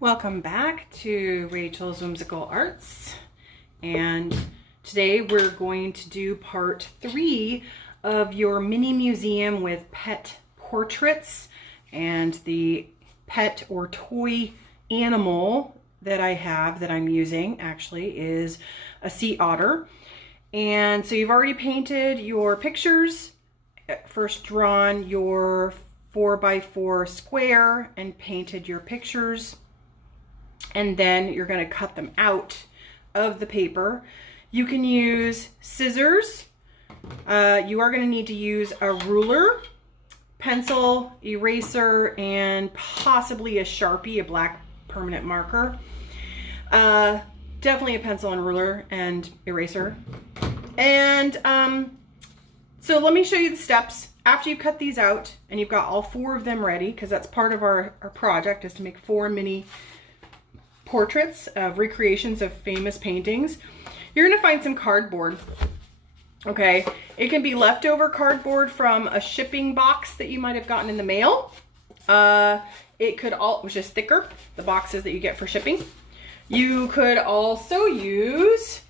Welcome back to Rachel's Whimsical Arts, and today we're going to do part 3 of your mini museum with pet portraits. And the pet or toy animal that I have that I'm using actually is a sea otter. And so you've already painted your pictures, first drawn your 4x4 square and painted your pictures. And then you're going to cut them out of the paper. You can use scissors. You are going to need to use a ruler, pencil, eraser, and possibly a Sharpie, a black permanent marker. Definitely a pencil and ruler and eraser. And so let me show you the steps. After you cut these out and you've got all 4 of them ready, because that's part of our project, is to make 4 mini portraits of recreations of famous paintings. You're going to find some cardboard. Okay, it can be leftover cardboard from a shipping box that you might have gotten in the mail. It could which is thicker, the boxes that you get for shipping. You could also use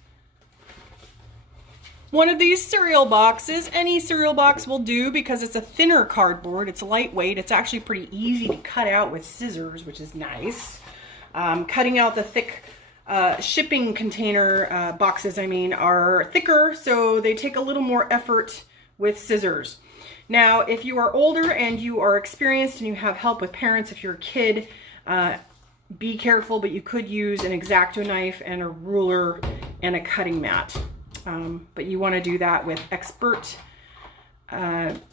one of these cereal boxes. Any cereal box will do because it's a thinner cardboard. It's lightweight. It's actually pretty easy to cut out with scissors, which is nice. Cutting out the thick shipping container boxes, are thicker, so they take a little more effort with scissors. Now, if you are older and you are experienced and you have help with parents, if you're a kid, be careful, but you could use an X-Acto knife and a ruler and a cutting mat. But you want to do that with expert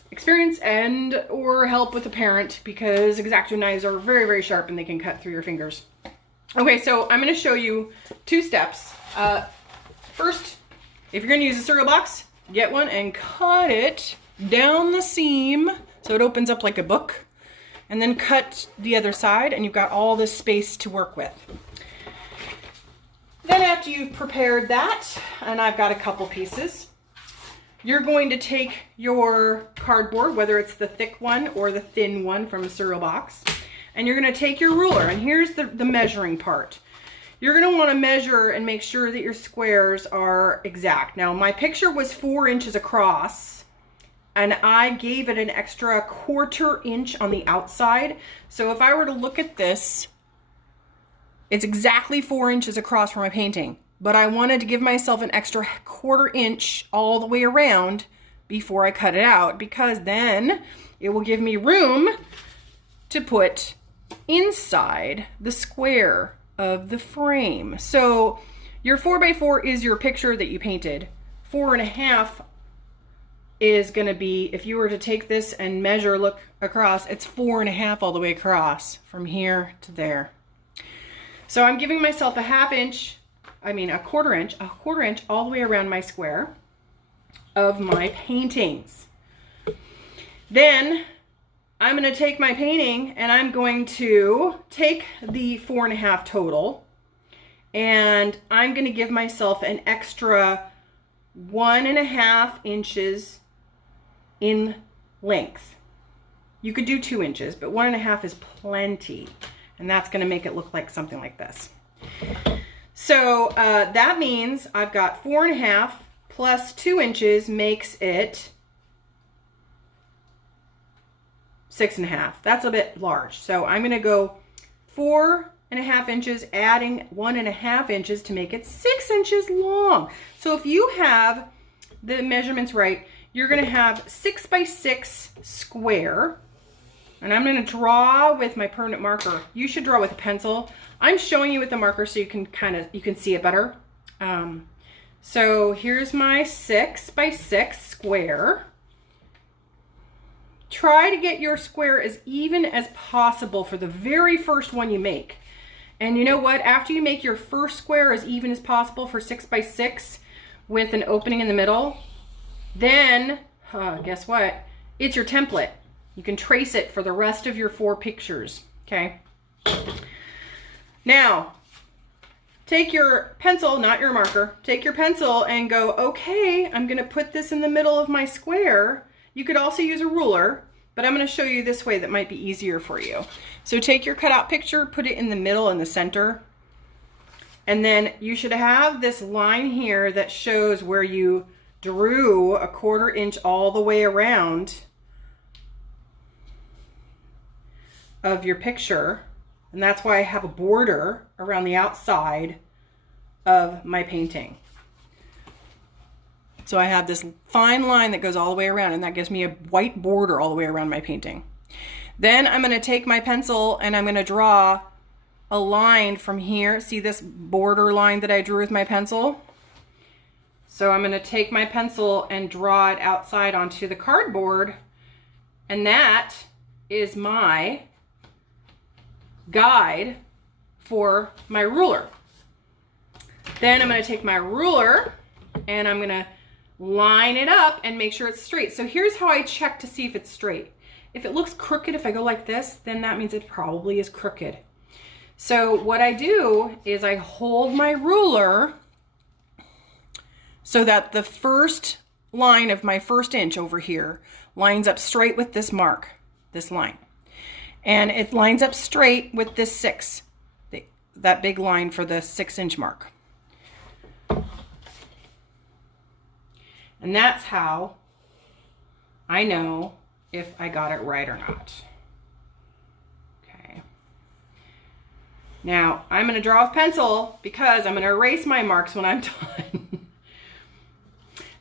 experience and or help with a parent, because X-Acto knives are very, very sharp and they can cut through your fingers. Okay, so I'm going to show you 2 steps. First, if you're going to use a cereal box, get one and cut it down the seam so it opens up like a book. And then cut the other side and you've got all this space to work with. Then after you've prepared that, and I've got a couple pieces, you're going to take your cardboard, whether it's the thick one or the thin one from a cereal box, and you're going to take your ruler, and here's the measuring part. You're going to want to measure and make sure that your squares are exact. Now, my picture was 4 inches across, and I gave it an extra 1/4 inch on the outside. So if I were to look at this, it's exactly 4 inches across for my painting, but I wanted to give myself an extra 1/4 inch all the way around before I cut it out, because then it will give me room to put inside the square of the frame. So your 4x4 is your picture that you painted. 4.5 is going to be, if you were to take this and measure, look across, it's 4.5 all the way across from here to there. So I'm giving myself a 1/2 inch, a 1/4 inch all the way around my square of my paintings. Then I'm going to take my painting and I'm going to take the 4.5 total, and I'm going to give myself an extra 1.5 inches in length. You could do 2 inches, but 1.5 is plenty. And that's going to make it look like something like this. So that means I've got 4.5 plus 2 inches makes it 6.5. That's a bit large. So I'm going to go 4.5 inches, adding 1.5 inches to make it 6 inches long. So if you have the measurements right, you're going to have 6x6 square. And I'm going to draw with my permanent marker. You should draw with a pencil. I'm showing you with the marker so you can see it better. So here's my 6x6 square. Try to get your square as even as possible for the very first one you make. And you know what? After you make your first square as even as possible for 6x6 with an opening in the middle, then guess what? It's your template. You can trace it for the rest of your 4 pictures, okay? Now, take your pencil, not your marker, take your pencil and go, okay, I'm gonna put this in the middle of my square. You could also use a ruler, but I'm going to show you this way that might be easier for you. So take your cutout picture, put it in the middle, in the center, and then you should have this line here that shows where you drew a 1/4 inch all the way around of your picture. And that's why I have a border around the outside of my painting. So I have this fine line that goes all the way around, and that gives me a white border all the way around my painting. Then I'm going to take my pencil and I'm going to draw a line from here. See this border line that I drew with my pencil? So I'm going to take my pencil and draw it outside onto the cardboard, and that is my guide for my ruler. Then I'm going to take my ruler and I'm going to line it up and make sure it's straight. So here's how I check to see if it's straight. If it looks crooked, if I go like this, then that means it probably is crooked. So what I do is I hold my ruler so that the first line of my 1st inch over here lines up straight with this mark, this line. And it lines up straight with this 6, that big line for the 6-inch mark. And that's how I know if I got it right or not. Okay. Now, I'm going to draw with pencil because I'm going to erase my marks when I'm done.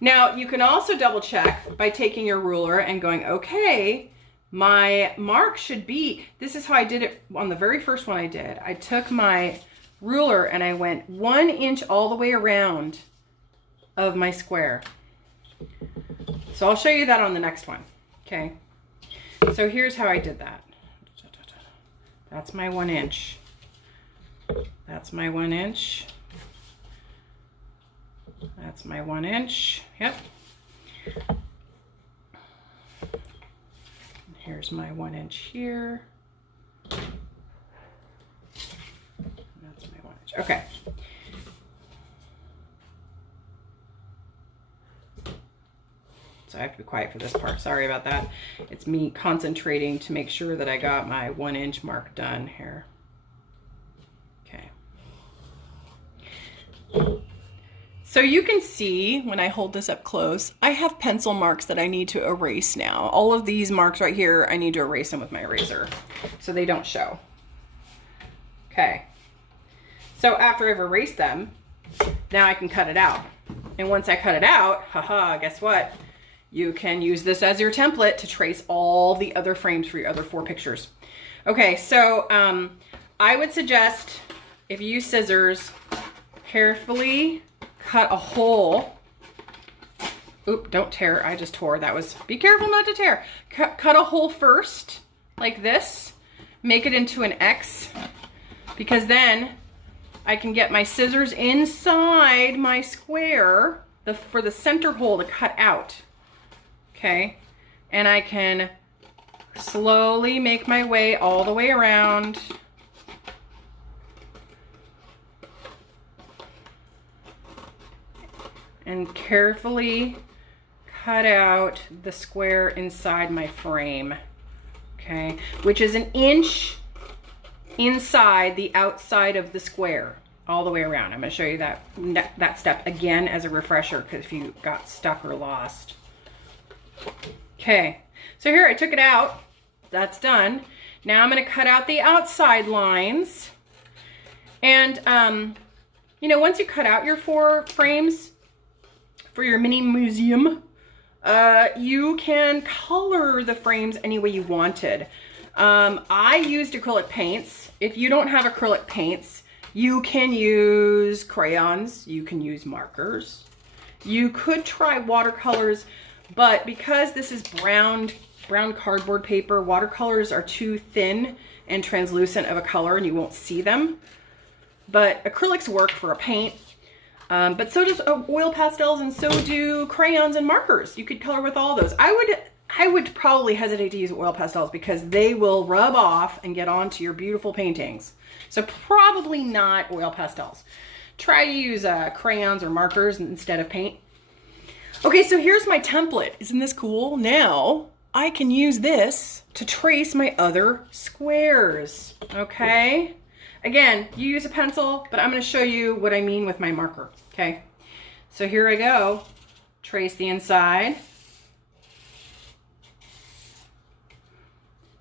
Now, you can also double check by taking your ruler and going, okay, my mark should be, this is how I did it on the very first one I did. I took my ruler and I went 1 inch all the way around of my square. So I'll show you that on the next one. Okay. So here's how I did that. That's my 1 inch. That's my 1 inch. That's my 1 inch. Yep. Here's my 1 inch here. That's my 1 inch. Okay. So I have to be quiet for this part. Sorry about that. It's me concentrating to make sure that I got my 1 inch mark done here. Okay. So you can see when I hold this up close, I have pencil marks that I need to erase now. All of these marks right here, I need to erase them with my eraser so they don't show. Okay. So after I've erased them, now I can cut it out. And once I cut it out, haha, guess what? You can use this as your template to trace all the other frames for your other 4 pictures. Okay, so I would suggest if you use scissors, carefully cut a hole. Oop, don't tear. I just tore. That was, be careful not to tear. Cut a hole first, like this. Make it into an X, because then I can get my scissors inside my square for the center hole to cut out. Okay, and I can slowly make my way all the way around. And carefully cut out the square inside my frame, okay, which is 1 inch inside the outside of the square, all the way around. I'm going to show you that step again as a refresher, because if you got stuck or lost. Okay, so here I took it out. That's done. Now I'm going to cut out the outside lines. And, you know, once you cut out your 4 frames for your mini museum, you can color the frames any way you wanted. I used acrylic paints. If you don't have acrylic paints, you can use crayons, you can use markers. You could try watercolors, but because this is brown cardboard paper, watercolors are too thin and translucent of a color and you won't see them. But acrylics work for a paint. But so does oil pastels, and so do crayons and markers. You could color with all those. I would probably hesitate to use oil pastels because they will rub off and get onto your beautiful paintings. So probably not oil pastels. Try to use crayons or markers instead of paint. Okay, so here's my template. Isn't this cool? Now I can use this to trace my other squares, okay? Again, you use a pencil, but I'm gonna show you what I mean with my marker, okay? So here I go, trace the inside.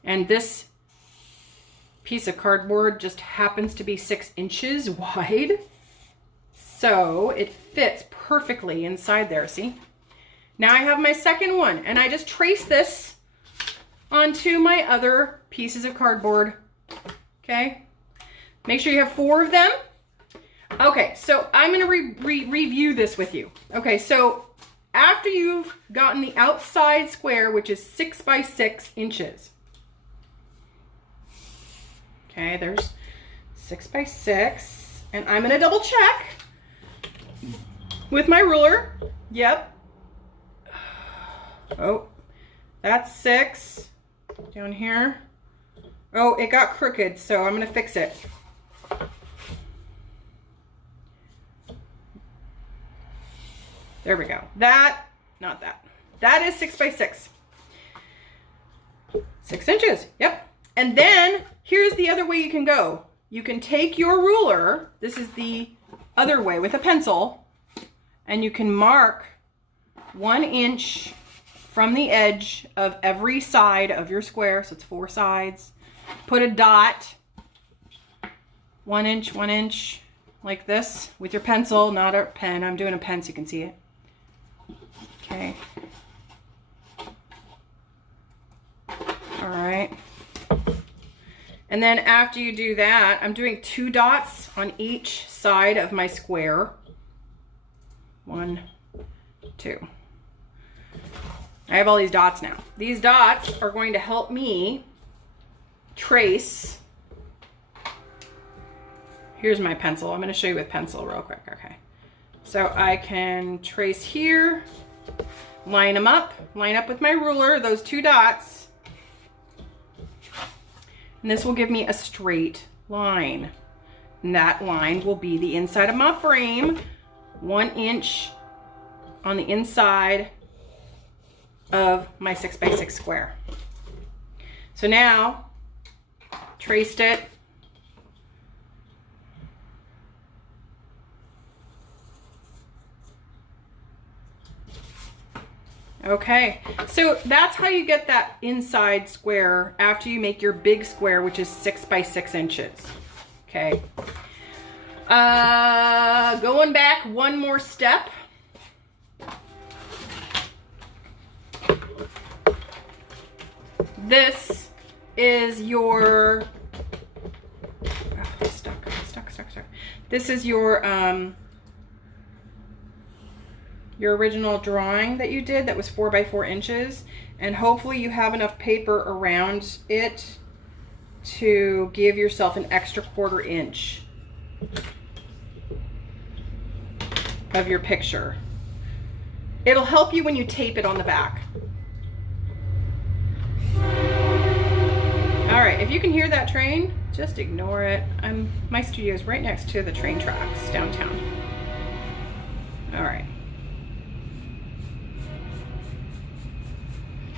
And this piece of cardboard just happens to be 6 inches wide. So it fits perfectly inside there, see? Now I have my second one, and I just trace this onto my other pieces of cardboard, okay? Make sure you have 4 of them. Okay, so I'm gonna review this with you. Okay, so after you've gotten the outside square, which is 6 by 6 inches. Okay, there's 6 by 6, and I'm gonna double check with my ruler. Yep. Oh, that's 6 down here. Oh, it got crooked, so I'm gonna fix it. There we go. That, not that. That is 6 by 6. 6 inches, yep. And then here's the other way you can go. You can take your ruler, this is the other way with a pencil, and you can mark 1 inch from the edge of every side of your square, so it's 4 sides. Put a dot, 1 inch, 1 inch, like this with your pencil, not a pen. I'm doing a pen so you can see it. Okay. All right. And then after you do that, I'm doing 2 dots on each side of my square. 1, 2. I have all these dots now. These dots are going to help me trace. Here's my pencil. I'm going to show you with pencil real quick. Okay. So I can trace here, line them up, line up with my ruler, those 2 dots. And this will give me a straight line. And that line will be the inside of my frame, 1 inch on the inside of my 6 by 6 square. So now, traced it. Okay, so that's how you get that inside square after you make your big square, which is 6 by 6 inches. Okay. Going back one more step. This is your, stuck. This is your original drawing that you did that was 4 by 4 inches, and hopefully you have enough paper around it to give yourself an extra 1/4 inch of your picture. It'll help you when you tape it on the back. All right, if you can hear that train, just ignore it. My studio is right next to the train tracks downtown. All right.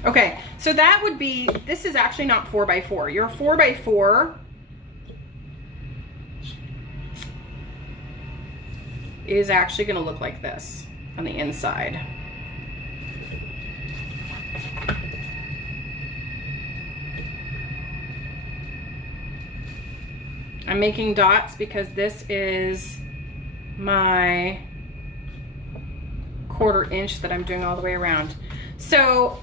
Okay, so that would be, this is actually not 4 by 4. Your 4 by 4 is actually gonna look like this on the inside. I'm making dots because this is my 1/4 inch that I'm doing all the way around. So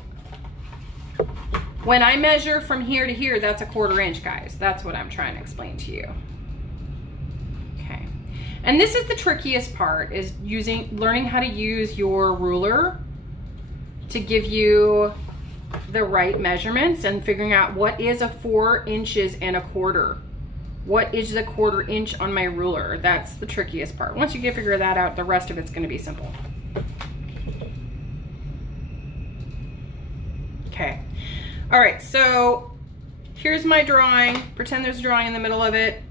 when I measure from here to here, that's a 1/4 inch, guys. That's what I'm trying to explain to you. Okay. And this is the trickiest part, is learning how to use your ruler to give you the right measurements and figuring out what is a 4 inches and 1/4. What is a 1/4 inch on my ruler? That's the trickiest part. Once you can figure that out, the rest of it's going to be simple. Okay. All right, so here's my drawing. Pretend there's a drawing in the middle of it,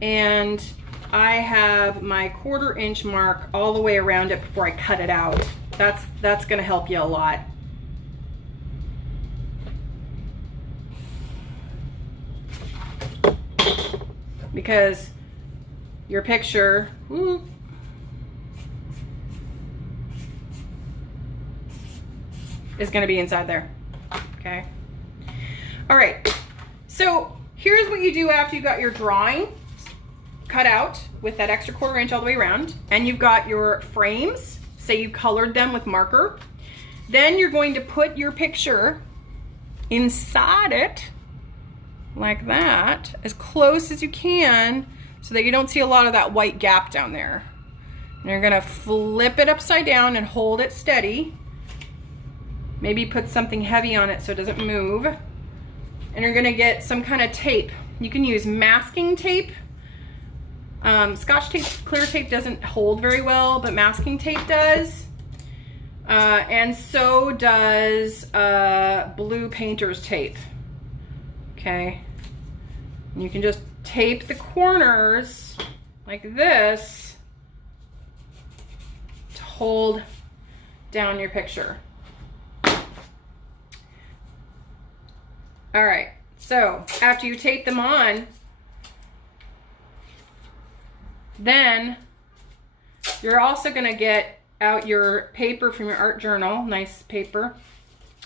and I have my 1/4 inch mark all the way around it before I cut it out. That's going to help you a lot. because your picture is going to be inside there. Okay. All right. So here's what you do after you got your drawing cut out with that extra 1/4 inch all the way around, and you've got your frames, say you colored them with marker. Then you're going to put your picture inside it like that, as close as you can, so that you don't see a lot of that white gap down there. And you're gonna flip it upside down and hold it steady. Maybe put something heavy on it so it doesn't move. And you're gonna get some kind of tape. You can use masking tape. Scotch tape, clear tape doesn't hold very well, but masking tape does. And so does blue painter's tape. Okay. And you can just tape the corners like this to hold down your picture. All right, so after you tape them on, then you're also gonna get out your paper from your art journal, nice paper,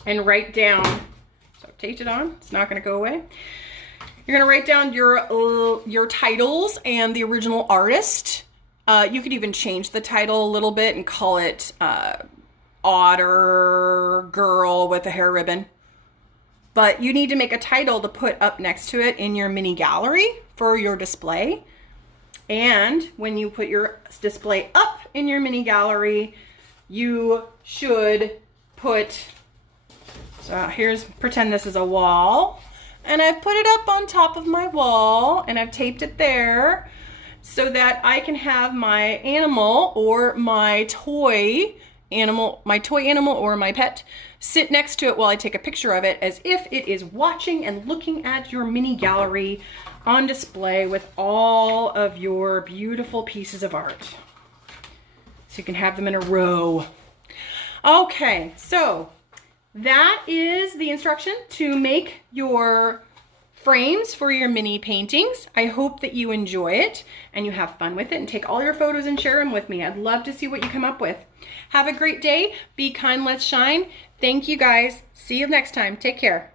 and write down, so I've taped it on, it's not gonna go away. You're gonna write down your titles and the original artist. You could even change the title a little bit and call it Otter Girl with a Hair Ribbon. But you need to make a title to put up next to it in your mini gallery for your display. And when you put your display up in your mini gallery, you should put, so here's, pretend this is a wall. And I've put it up on top of my wall and I've taped it there so that I can have my animal or my toy animal or my pet sit next to it while I take a picture of it, as if it is watching and looking at your mini gallery on display with all of your beautiful pieces of art. So you can have them in a row. Okay, so that is the instruction to make your frames for your mini paintings. I hope that you enjoy it and you have fun with it and take all your photos and share them with me. I'd love to see what you come up with. Have a great day. Be kind, let's shine. Thank you guys. See you next time. Take care.